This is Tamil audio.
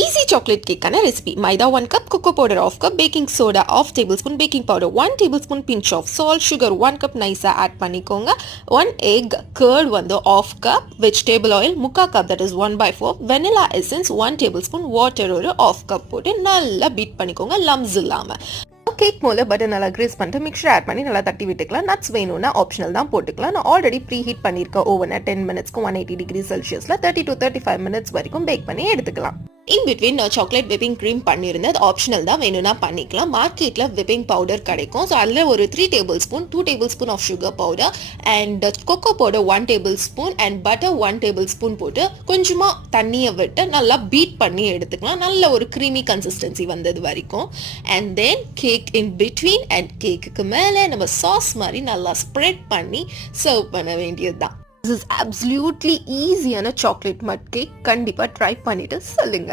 ஈஸி சாக்லேட் கேக்கான ரெசிபி. மைதா 1 cup, cocoa powder 1/2 cup, baking soda 1/2 tablespoon, baking powder 1 tablespoon, pinch of salt, sugar 1 cup நைஸாக ஆட் பண்ணிக்கோங்க. 1 எக், கர்ட் வந்து 1/2 கப், vegetable oil 3/4 cup, that is 1/4, vanilla essence 1 tablespoon, water ஒரு 1/2 கப் போட்டு நல்லா பீட் பண்ணிக்கோங்க, லம்ஸ் இல்லாமல். கேக் மோல பட்டர் நல்லா கிரேஸ் பண்ணிட்டு மிக்சர் ஆட் பண்ணி நல்லா தட்டி விட்டுக்கலாம். நட்ஸ் வேணும்னா ஆப்ஷனல் தான் போட்டுக்கலாம். நான் ஆல்ரெடி ப்ரீ ஹீட் பண்ணியிருக்கேன் ஓவனை 10 மினிட்ஸ்க்கு 180 டிகிரி செல்சியஸில் 30 to 35 மினிட்ஸ் வரைக்கும் பேக் பண்ணி எடுத்துக்கலாம். இன் பிட்வீன் நான் சாக்லேட் விப்பிங் க்ரீம் பண்ணியிருந்தேன். அது ஆப்ஷனல் தான், வேணும்னா பண்ணிக்கலாம். மார்க்கெட்டில் விப்பிங் பவுடர் கிடைக்கும். ஸோ அதில் ஒரு 3 tablespoon, 2 tablespoon of sugar powder and cocoa powder 1 tablespoon and butter 1 tablespoon போட்டு கொஞ்சமாக தண்ணியை விட்டு நல்லா பீட் பண்ணி எடுத்துக்கலாம். நல்ல ஒரு க்ரீமி கன்சிஸ்டன்சி வந்தது வரைக்கும். And then cake in between and கேக்குக்கு மேலே நம்ம சாஸ் மாதிரி நல்லா ஸ்ப்ரெட் பண்ணி சர்வ் பண்ண வேண்டியது தான். This is absolutely ஈஸியான சாக்லேட் மட் கேக். கண்டிப்பாக ட்ரை பண்ணிட்டு சொல்லுங்க.